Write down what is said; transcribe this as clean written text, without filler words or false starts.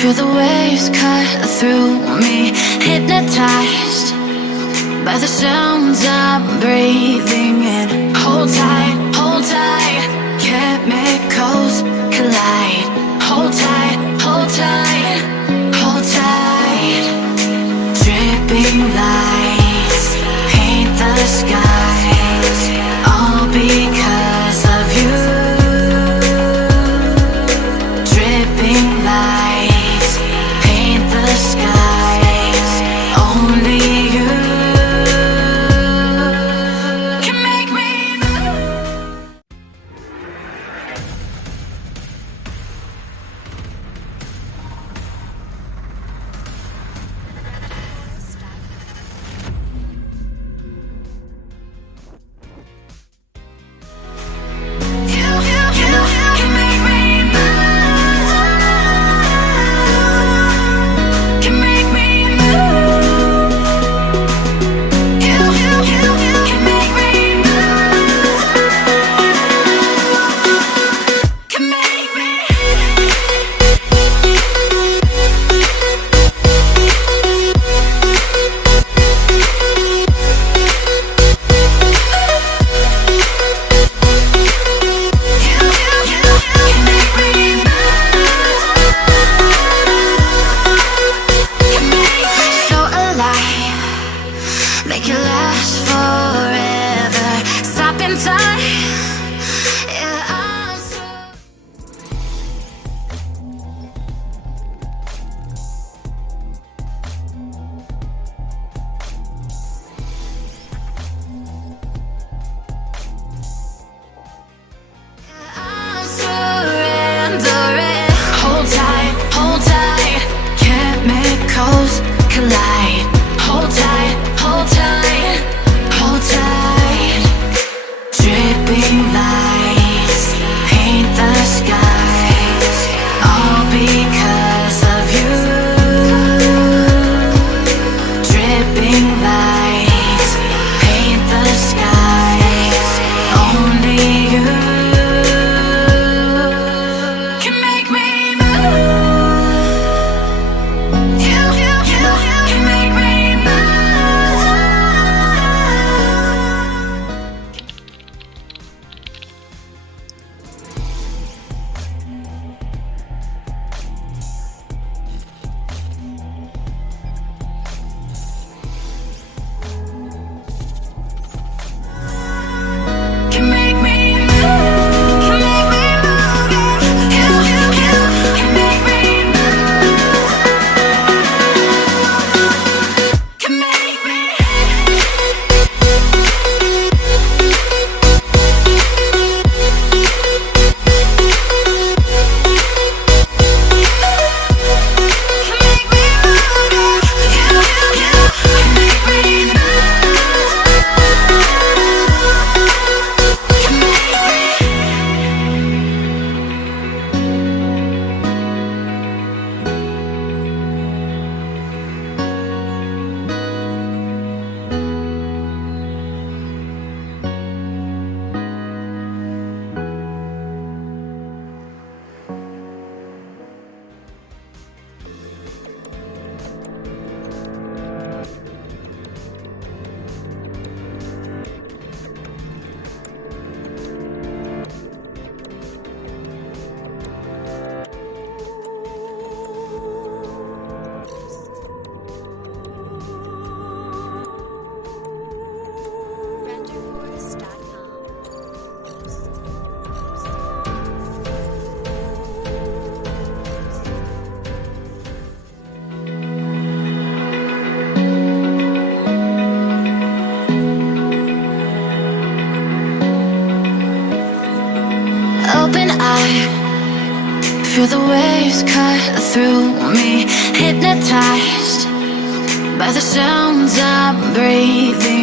Feel the waves cut through me, hypnotized by the sounds I'm breathing in. Hold tight, chemicals collide. Hold tight, hold tight, hold tight. Dripping lights paint the skies, all because of you. Dripping lights paint the skies, only you can make me move. Make it last forever. Stop in time. Yeah, I'm so I'm surrendering. Hold tight, chemicals collide. Hold tight, hold tight, hold tight. Dripping lights paint the skies, all because of you. Dripping lights paint the skies, only you can make me move. You can make me open eye. Feel the waves cut through me, hypnotized by the sounds I'm breathing